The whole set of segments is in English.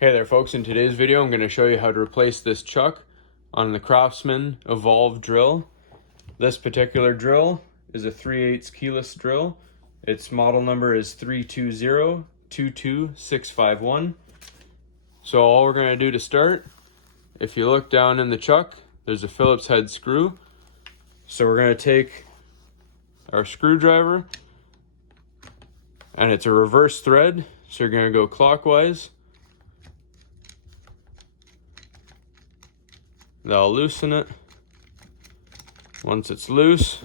Hey there folks, in today's video I'm going to show you how to replace this chuck on the Craftsman Evolv drill. This particular drill is a 3/8 keyless drill. Its model number is 32022651. So all we're going to do to start, if you look down in the chuck, there's a Phillips head screw. So we're going to take our screwdriver, and it's a reverse thread, so you're going to go clockwise. That'll loosen it. Once it's loose,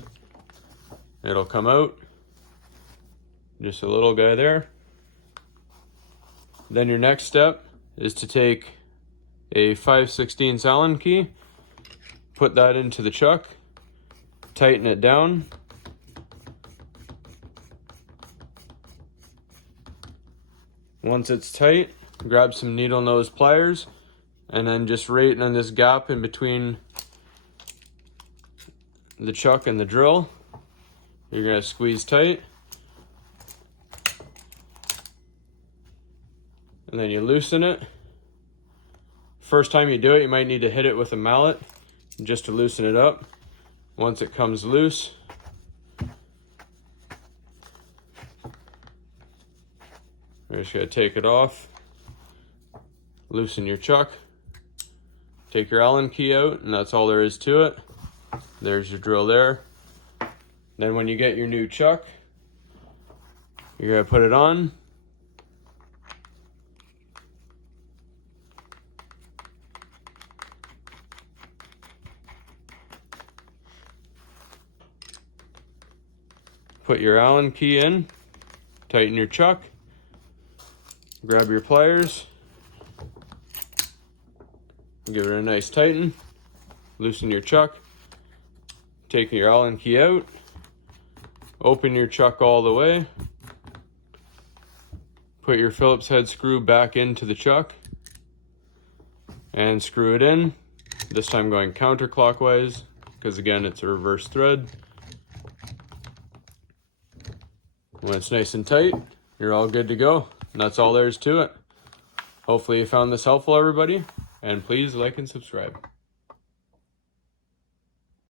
it'll come out. Just a little guy there. Then your next step is to take a 5/16 Allen key, put that into the chuck, tighten it down. Once it's tight, grab some needle nose pliers, and then just right in this gap in between the chuck and the drill, you're going to squeeze tight. And then you loosen it. First time you do it, you might need to hit it with a mallet just to loosen it up. Once it comes loose, you're just going to take it off, loosen your chuck. Take your Allen key out, and that's all there is to it. There's your drill there. Then when you get your new chuck, you're going to put it on. Put your Allen key in, tighten your chuck, grab your pliers, give it a nice tighten, loosen your chuck, take your Allen key out, open your chuck all the way, put your Phillips head screw back into the chuck, and screw it in, this time going counterclockwise, because again it's a reverse thread. When it's nice and tight, you're all good to go, and that's all there is to it. Hopefully you found this helpful, everybody. And please like and subscribe.